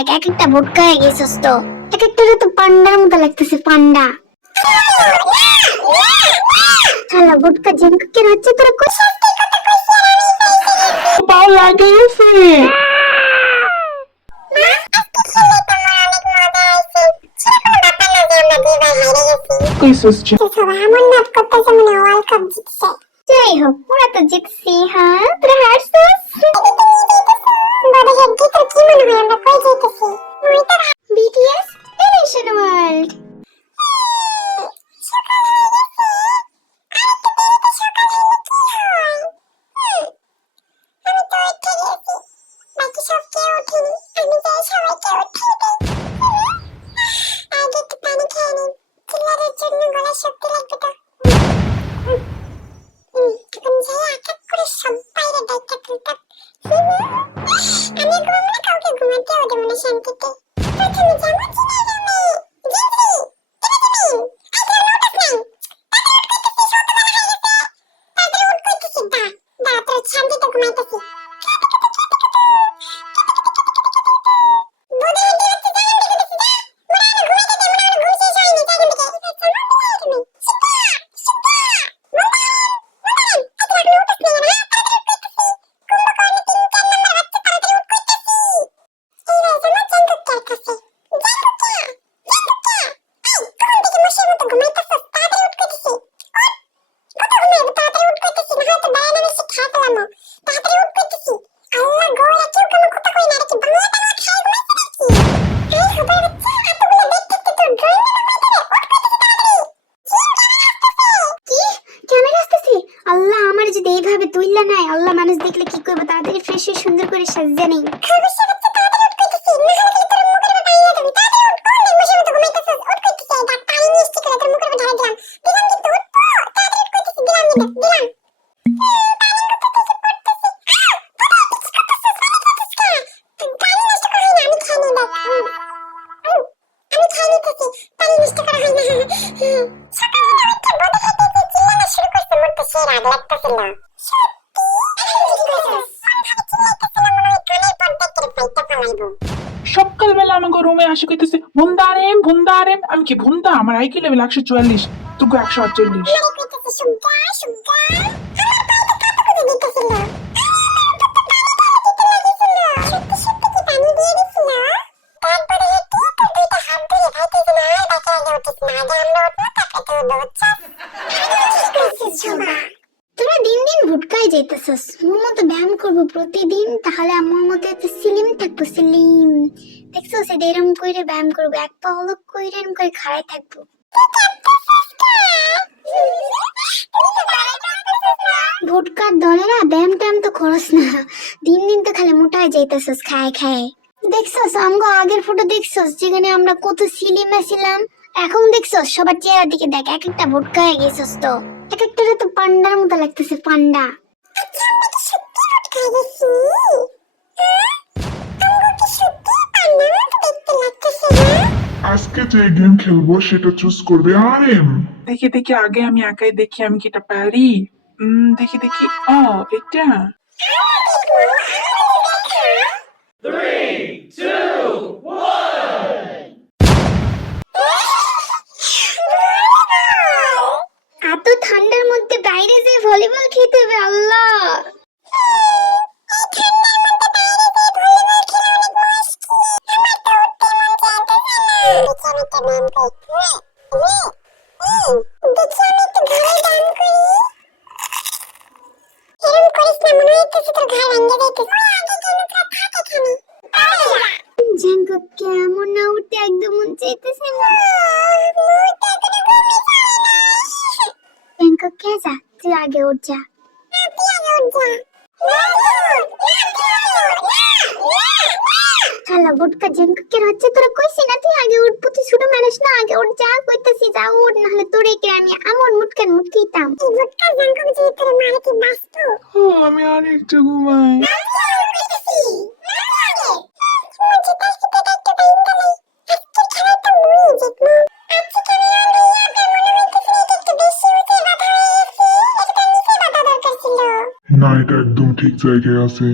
দেখ, এক একটা ভোটকা হয়ে গেছিস তো। এক একটারে তো পান্ডার মতো লাগতেছে, পান্ডা। শালা ভোটকা জেনকুকের হচ্ছে তোরা কই পা লাগিয়েছে। কইছস যে যাই হোক, ওরা তো জিতছি। হ্যাঁ, তোরা হারছিস। BTS এলিশন world. আল্লাহ আমার যদি এইভাবে তুইলা নাই, আল্লাহ মানুষ দেখলে কি করবে? তাড়াতাড়ি ফ্রেশ হয়ে সুন্দর করে সাজিয়ে নেই। সকালবেলা আমাকে রুমে আসে কইতেছে ভুন্দারেম ভুন্দারেম। আমি কি ভুন্দা? আমার আইকি লেভেল 144, তোকে 148। তোরা দিন দিন ভুটকাই যাইতেছস। মোর মতো ব্যায়াম করবো প্রতিদিন, তাহলে আমার মতো একটা সিলিম থাকবো, সিলিম। দেখছস, এটা এরম করে ব্যায়াম করবো, এক পা অলক করে এরম করে খাড়াই থাকবো। ভুটকার দলেরা ব্যায়াম ট্যায়াম তো খরচ না, দিন দিন তো খালি মোটাই যাইতেছস খায় খায়। দেখছস আমগো আগের ফটো দেখছস, যেখানে আমরা কত সিলিমে ছিলাম। এখন দেখছস সবার চেহারা দিকে দেখ, এক একটা ভুটকা হয়ে গেছস তো। এক একটারে তো পান্ডার মতো লাগতেছে, পান্ডা। আজকে যে গেম খেলবো সেটা চুজ করবে আরএম। দেখি দেখি, আগে আমি একাই দেখি আমি কি এটা পারি। দেখি দেখি, ও এটা। এত ঠান্ডার মধ্যে বাইরে যে ভলিবল খেলতে হবে, আল্লাহ। কেমন না উঠতে একদম মন চাইতেছে না। কে যা, তুই আগে উঠ যা। শালা ভুটকা জেনকুকের হচ্ছে, তোরা কইছি না তুই আগে উঠবো? তুই ছোট মানুষ না, আগে উঠ যা, কইতাছি যা উঠ, নাহলে তোরে কে আমি আমন মুটকান মুটকিতাম। এই ভুটকা জেনকুক যে তোরে মারে কি বাস্তু? ও আমি আর একটু ঘুমাই। না, এটা একদম ঠিক জায়গায় আছে।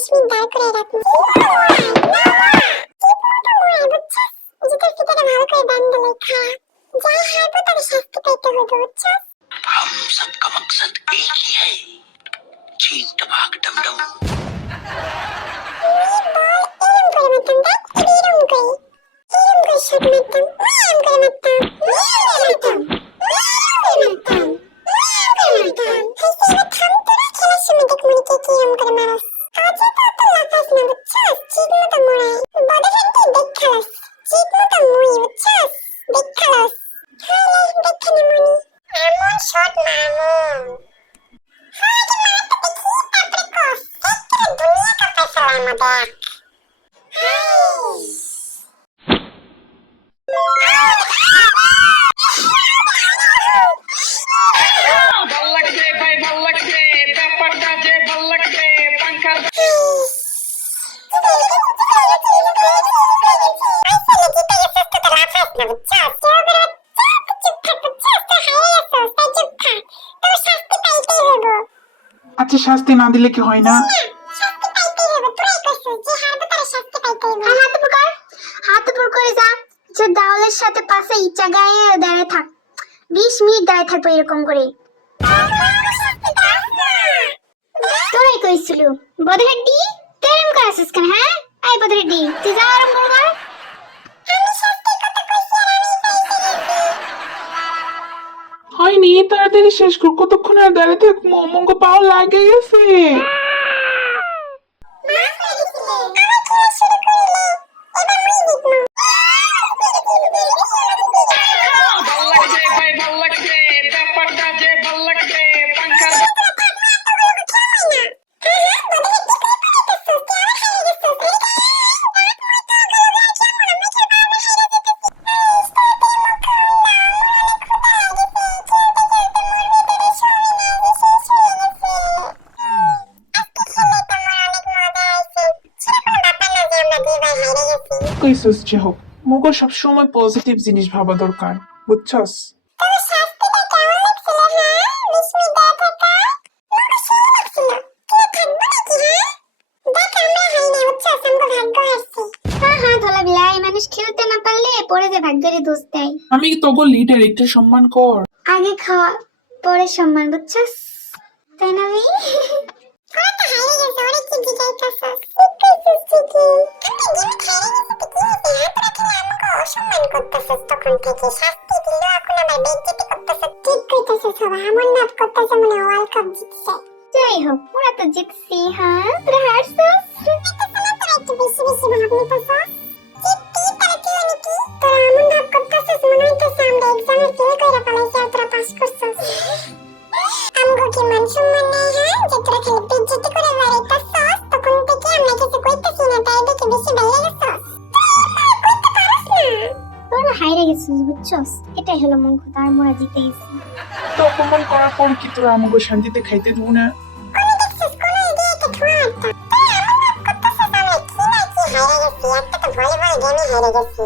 20 মিনিট দাঁড় করে রাখবো। জুতার ফিতাটা ভালো করে বান্ধলে খা, যা হারবো তার শাস্তি পেতে হবে বুঝছো? हम सबका मकसद एक ही है, चीन टपाक डम डम। আচ্ছা শাস্তি না দিলে কি হয় না? দাওয়ালের সাথে পাশে ইচ্ছা গায়ে দাঁড়িয়ে থাক, 20 মিনিট দাঁড়িয়ে থাকবো এরকম করে। তোরাই কইছিল বদরেড্ডি তেরম করাছিস কেন? হ্যাঁ আই বদরেড্ডি তুই যা আরাম কর। হয়নি, তাড়াতাড়ি শেষ কর, কতক্ষণ আর দাঁড়িয়ে থাকবো? মঙ্গ পাও লাগে গেছে। কইছস যে হোক, মগর সবসময় পজিটিভ জিনিস ভাবা দরকার, বুঝছস? মানুষ খেলতে না পারলে পরে যে ভাগ্যের দোষ দেয়। আমি তোগো লিডার, একটু সম্মান কর। আগে খাওয়া পরে সম্মান, বুঝছস? তাই না ভাই? অসম্মান করতেছস তখন থেকে, শাস্তি দিল এখন আমার বেইজ্জতি করতেছস। ঠিক কইতেছস, সবাই এমন নাচ করতেছে মনে হয় ওয়ার্ল্ড কাপ জিতছে। যাই হোক ওরা তো জিতছি, হ্যাঁ তোরা হারছস। তোরা একটু বেশি বেশি ভাব নিতেছস। জিততি তারা কি মানে কি? তোরা এমন ভাব করতেছস মনে হইতেছে আমরা এক্সামে ফেল কইরা ফেলাইছি আর তোরা পাস করছস। আমগো কি মান সম্মান নেই? হ্যাঁ যে তোরা খালি বেইজ্জতি করে বেড়াইতেছস, তখন থেকে আমরা কিছু কইতেছি না, তাই দেখে বেশি ভালো লাগছস। তোরা হাইরে গেছিস, বুঝছস? এটাই হলো মঙ্গল, তার মোরা জিতে গেছি। তো অপমান করার পর কি তোরা আমাকে শান্তিতে খাইতে দেবো না? কোনে দেখছিস কোন এদিকে ঠোঁয়া একটা। তুই এমন ভাব করতেছস আমরা কি না কি হাইরে গেছি, একটা তো ভলিবল গেমে হাইরে গেছি।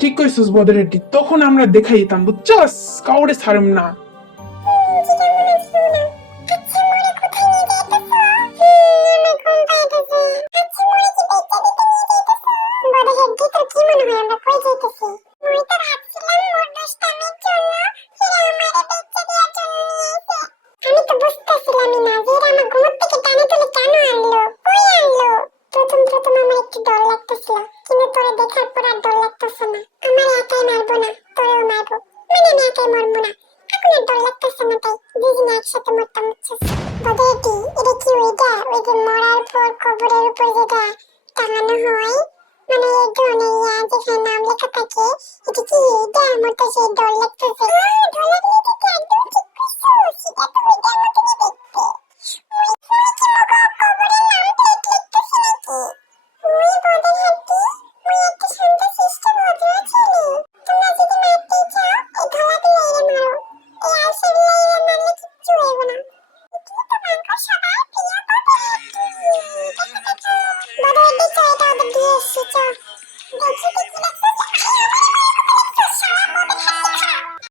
ঠিক কইছস বদরেড্ডি, তখন আমরা দেখাই দিতাম, বুঝছস? কাউরে ছাড়ম না। টাঙানো হয় মানে এই ধরনের যেখানে নাম লেখা থাকে, এটা কি এটা আমার তো সেই ডর লাগতেছে। ডর লাগলে তো একদম ঠিক করছো, সেটা তো ওইটার মতনই দেখতে। ওই কি মগো কবরের নাম প্লেট লিখতেছে নাকি? ওই বদের হাতি, ওই একটা শান্ত শিষ্ট ভদ্র ছেলে। তোমরা যদি